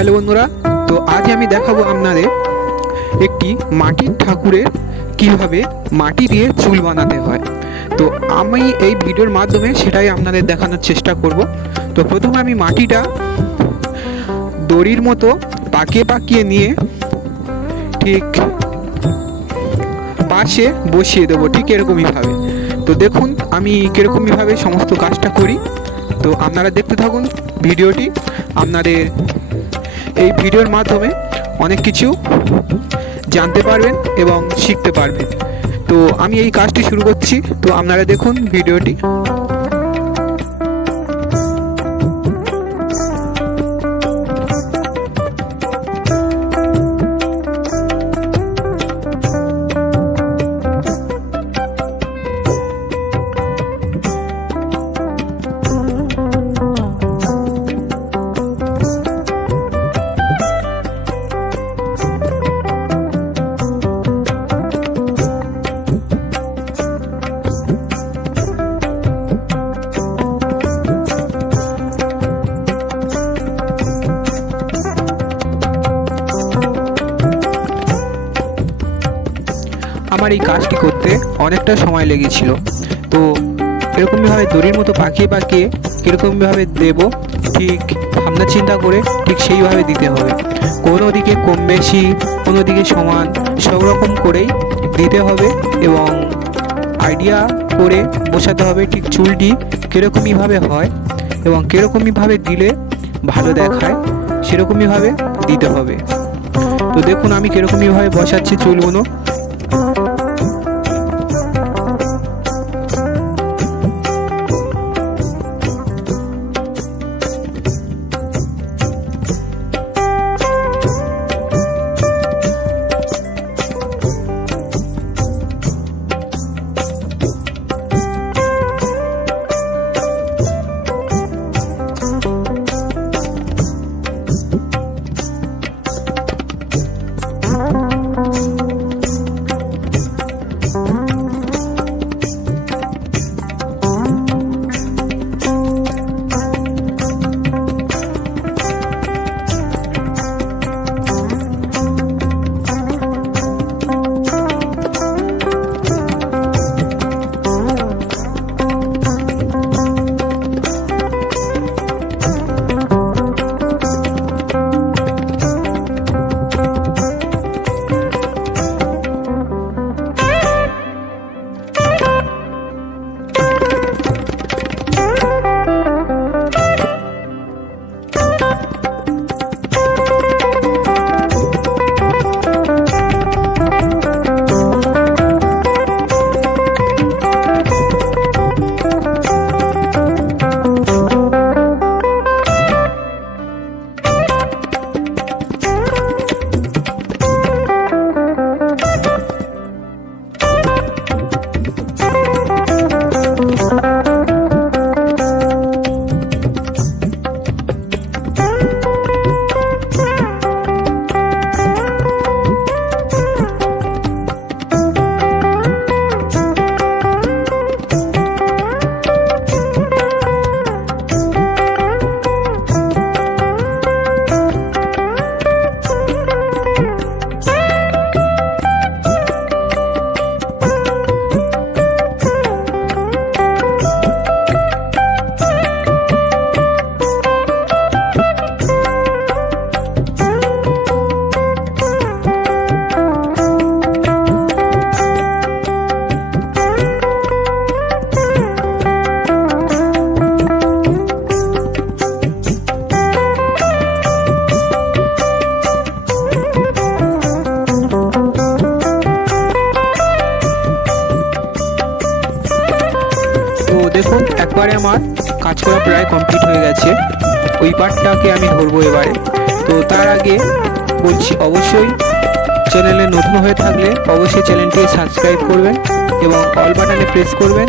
Hello বন্ধুরা, তো আজ আমি দেখাবো আপনাদের একটি মাটির ঠাকুরের কিভাবে মাটি দিয়ে চুল বানাতে হয়। তো আমি এই ভিডিওর মাধ্যমে সেটাই আপনাদের দেখানোর চেষ্টা করব। তো প্রথমে আমি মাটিটা দড়ির মতো পাকিয়ে পাকিয়ে নিয়ে ঠিক পাশে বসিয়ে দেবো, ঠিক এরকমইভাবে। তো দেখুন আমি কীরকমইভাবে সমস্ত কাজটা করি। তো আপনারা দেখতে থাকুন ভিডিওটি। আপনাদের এই ভিডিওর মাধ্যমে অনেক কিছু জানতে পারবেন এবং শিখতে পারবেন। তো আমি এই কাজটি শুরু করছি, তো আপনারা দেখুন ভিডিওটি। আমার এই কাজটি করতে অনেকটা সময় লেগেছিল। তো এরকমভাবে দড়ির মতো পাকিয়ে পাকিয়ে কীরকমভাবে দেব, ঠিক ভাবনা চিন্তা করে ঠিক সেইভাবে দিতে হবে। কোনো দিকে কম বেশি, কোনো দিকে সমান, সব রকম করেই দিতে হবে এবং আইডিয়া করে বসাতে হবে ঠিক চুলটি কীরকমইভাবে হয় এবং কীরকমইভাবে দিলে ভালো দেখায় সেরকমইভাবে দিতে হবে। তো দেখুন আমি কীরকমইভাবে বসাচ্ছি চুলগুলো। দেখুন একবারে আমার কাজ করা প্রায় কমপ্লিট হয়ে গেছে। ওই পার্টটাকে আমি ধরবো এবারে। তো তার আগে বলছি, অবশ্যই চ্যানেলে নতুন হয়ে থাকলে অবশ্যই চ্যানেলটি সাবস্ক্রাইব করবেন এবং অল বাটনে প্রেস করবেন,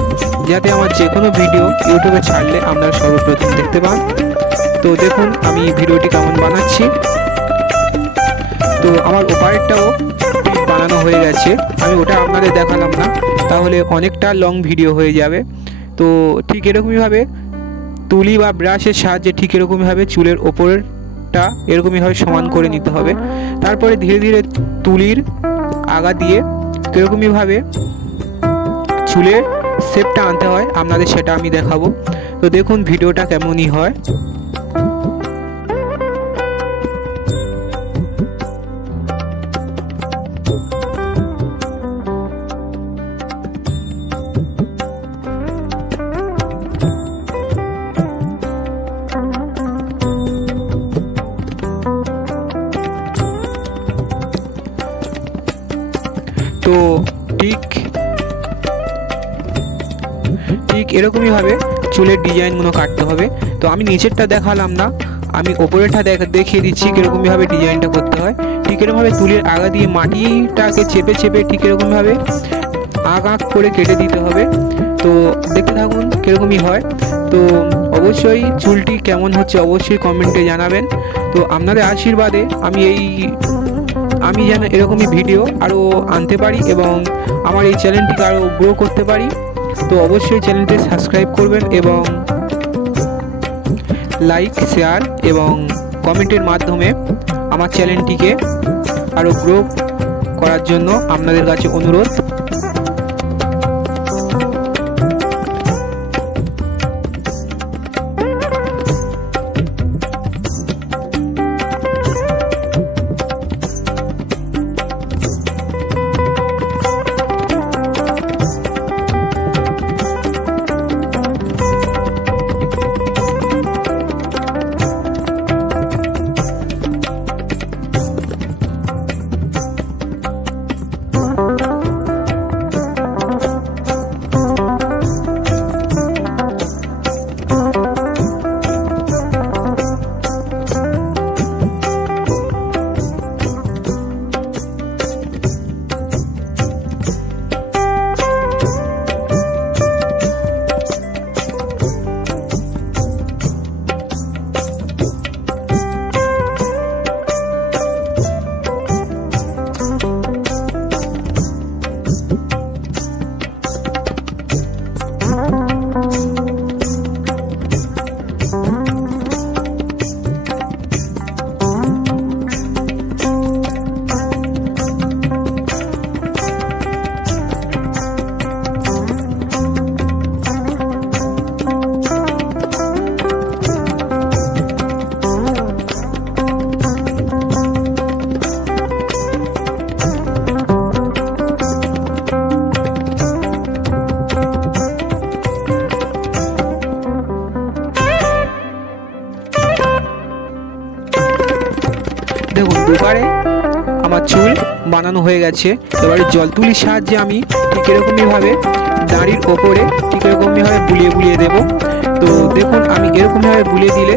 যাতে আমার যে কোনো ভিডিও ইউটিউবে ছাড়লে আপনারা সর্বপ্রথম দেখতে পান। তো দেখুন আমি ভিডিওটি কেমন বানাচ্ছি। তো আমার ওপারেরটাও বানানো হয়ে গেছে, আমি ওটা আপনাদের দেখালাম না, তাহলে অনেকটা লং ভিডিও হয়ে যাবে। তো ঠিক এরকমইভাবে তুলি বা ব্রাশের সাহায্যে ঠিক এরকমইভাবে চুলের ওপরের শেপটা এরকমইভাবে সমান করে নিতে হবে। তারপরে ধীরে ধীরে তুলির আগা দিয়ে কীরকমইভাবে চুলের শেপটা আনতে হয় আপনাদের সেটা আমি দেখাবো। তো দেখুন ভিডিওটা কেমনই হয়। তো ঠিক এরকমইভাবে চুলের ডিজাইনগুলো কাটতে হবে। তো আমি নিচেরটা দেখালাম না, আমি ওপরেরটা দেখিয়ে দিচ্ছি কীরকমভাবে ডিজাইনটা করতে হয়। ঠিক এরকমভাবে তুলির আগা দিয়ে মাটিটাকে চেপে চেপে ঠিক এরকমভাবে আঁক আঁক করে কেটে দিতে হবে। তো দেখতে থাকুন কীরকমই হয়। তো অবশ্যই চুলটি কেমন হচ্ছে অবশ্যই কমেন্টে জানাবেন। তো আপনাদের আশীর্বাদে আমি যেন এরকমই ভিডিও আরও আনতে পারি এবং আমার এই চ্যানেলটিকে আরও গ্রো করতে পারি। তো অবশ্যই চ্যানেলটি সাবস্ক্রাইব করবেন এবং লাইক শেয়ার এবং কমেন্টের মাধ্যমে আমার চ্যানেলটিকে আরও গ্রো করার জন্য আপনাদের কাছে অনুরোধ। দেখুন দুবারে আমার চুল বানানো হয়ে গেছে। এবারে জল তুলির সাহায্যে আমি ঠিক এরকমইভাবে দাঁড়ির ওপরে ঠিক এরকমইভাবে বুলিয়ে বুলিয়ে দেব। তো দেখুন আমি এরকমভাবে বুলিয়ে দিলে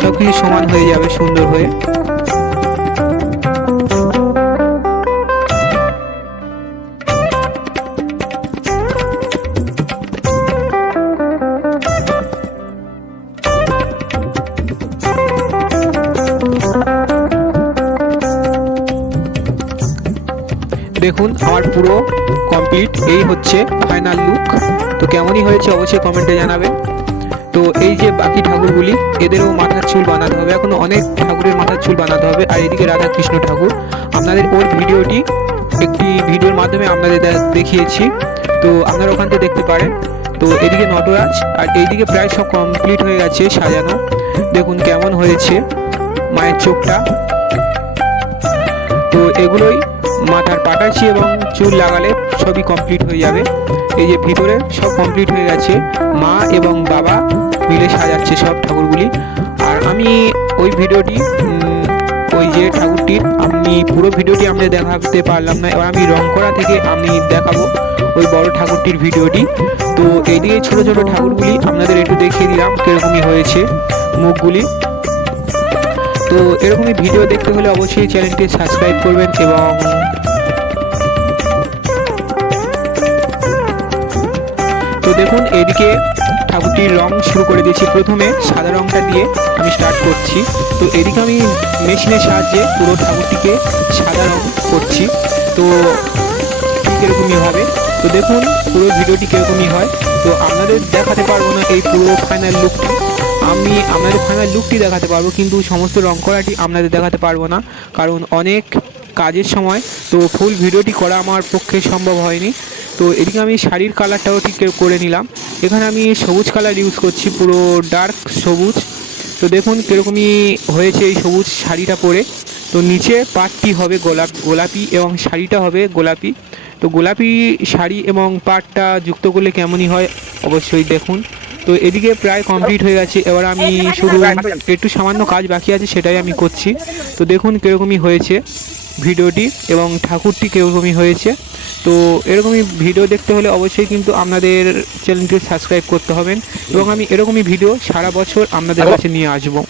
সব কিছু সমান হয়ে যাবে সুন্দর হয়ে। দেখুন আমার পুরো কমপ্লিট, এই হচ্ছে ফাইনাল লুক। তো কেমনই হয়েছে অবশ্যই কমেন্টে জানাবেন। তো এই যে বাকি ঠাকুরগুলি এদেরও মাথার চুল বানাতে হবে, এখনো অনেক ঠাকুরের মাথার চুল বানাতে হবে। আর এদিকে রাধা কৃষ্ণ ঠাকুর আপনাদের ওর ভিডিওটি একটি ভিডিওর মাধ্যমে আপনাদের দেখিয়েছি, তো আপনারা ওখান থেকে দেখতে পারেন। তো এদিকে নটরাজ আর এইদিকে প্রায় সব কমপ্লিট হয়ে গেছে সাজানো। দেখুন কেমন হয়েছে মায়ের চোখটা। তো এগুলোই মাথার পাটাছি এবং চুল লাগালে সবই কমপ্লিট হয়ে যাবে। এই যে ভিতরে সব কমপ্লিট হয়ে গেছে, মা এবং বাবা মিলে সাজাচ্ছে সব ঠাকুরগুলি। আর আমি ওই ভিডিওটি ওই যে ঠাকুরটির আমি পুরো ভিডিওটি আমি দেখাতে পারলাম না, এবার আমি রং করা থেকে আমি দেখাবো ওই বড় ঠাকুরটির ভিডিওটি। তো এইদিকে ছোট ছোট ঠাকুরগুলি আপনাদের একটু দেখিয়ে দিলাম কীরকমই হয়েছে মুখগুলি। তো এরকমই ভিডিও দেখতে হলে অবশ্যই চ্যানেলটি সাবস্ক্রাইব করবেন এবং তো দেখুন এদিকে ঠাকুরটির রং শুরু করে দিয়েছি। প্রথমে সাদা রংটা দিয়ে আমি স্টার্ট করছি। তো এদিকে আমি মেশিনের সাহায্যে পুরো ঠাকুরটিকে সাদা রং করছি। তো ঠিক এরকমই হবে। তো দেখুন পুরো ভিডিওটি কীরকমই হয়। তো আপনাদের দেখাতে পারবো না এই পুরো ফাইনাল লুকটি, আমি আপনাদের ফাইনাল লুকটি দেখাতে পারবো, কিন্তু সমস্ত রং করাটি আপনাদের দেখাতে পারবো না, কারণ অনেক কাজের সময় তো ফুল ভিডিওটি করা আমার পক্ষে সম্ভব হয়নি। তো এদিকে আমি শাড়ির কালারটাও ঠিক করে নিলাম। এখানে আমি সবুজ কালার ইউজ করছি, পুরো ডার্ক সবুজ। তো দেখুন কীরকমই হয়েছে এই সবুজ শাড়িটা পরে। তো নিচে পাটটি হবে গোলাপি এবং শাড়িটা হবে গোলাপি। তো গোলাপি শাড়ি এবং পাটটা যুক্ত করলে কেমনই হয় অবশ্যই দেখুন। তো এদিকে প্রায় কমপ্লিট হয়ে গেছে, এবার আমি শুধু একটু সামান্য কাজ বাকি আছে সেটাই আমি করছি। তো দেখুন কীরকমই হয়েছে ভিডিওটি এবং ঠাকুরটি কীরকমই হয়েছে। তো এরকমই ভিডিও দেখতে হলে অবশ্যই কিন্তু আপনাদের চ্যানেলটি সাবস্ক্রাইব করতে হবেন, এবং আমি এরকমই ভিডিও সারা বছর আপনাদের কাছে নিয়ে আসবো।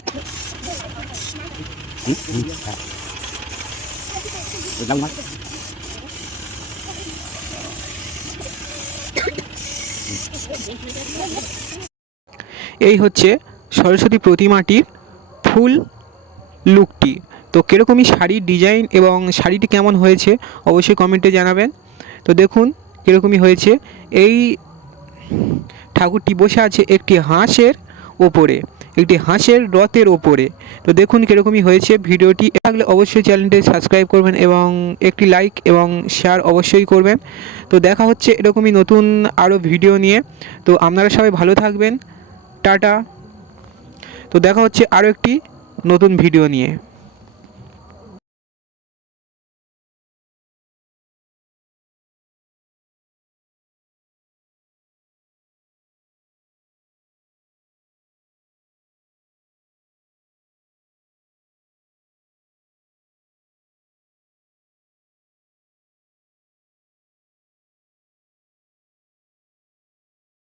এই হচ্ছে সরস্বতী প্রতিমাটির ফুল লুকটি। তো কীরকমই শাড়ির ডিজাইন এবং শাড়িটি কেমন হয়েছে অবশ্যই কমেন্টে জানাবেন। তো দেখুন কীরকমই হয়েছে। এই ঠাকুরটি বসে আছে একটি হাঁসের ওপরে, একটি হাঁসের রথের ওপরে। তো দেখুন কীরকমই হয়েছে। ভিডিওটি থাকলে অবশ্যই চ্যানেলটি সাবস্ক্রাইব করবেন এবং একটি লাইক এবং শেয়ার অবশ্যই করবেন। তো দেখা হচ্ছে এরকমই নতুন আরও ভিডিও নিয়ে। তো আপনারা সবাই ভালো থাকবেন, টাটা। তো দেখা হচ্ছে আরও একটি নতুন ভিডিও নিয়ে।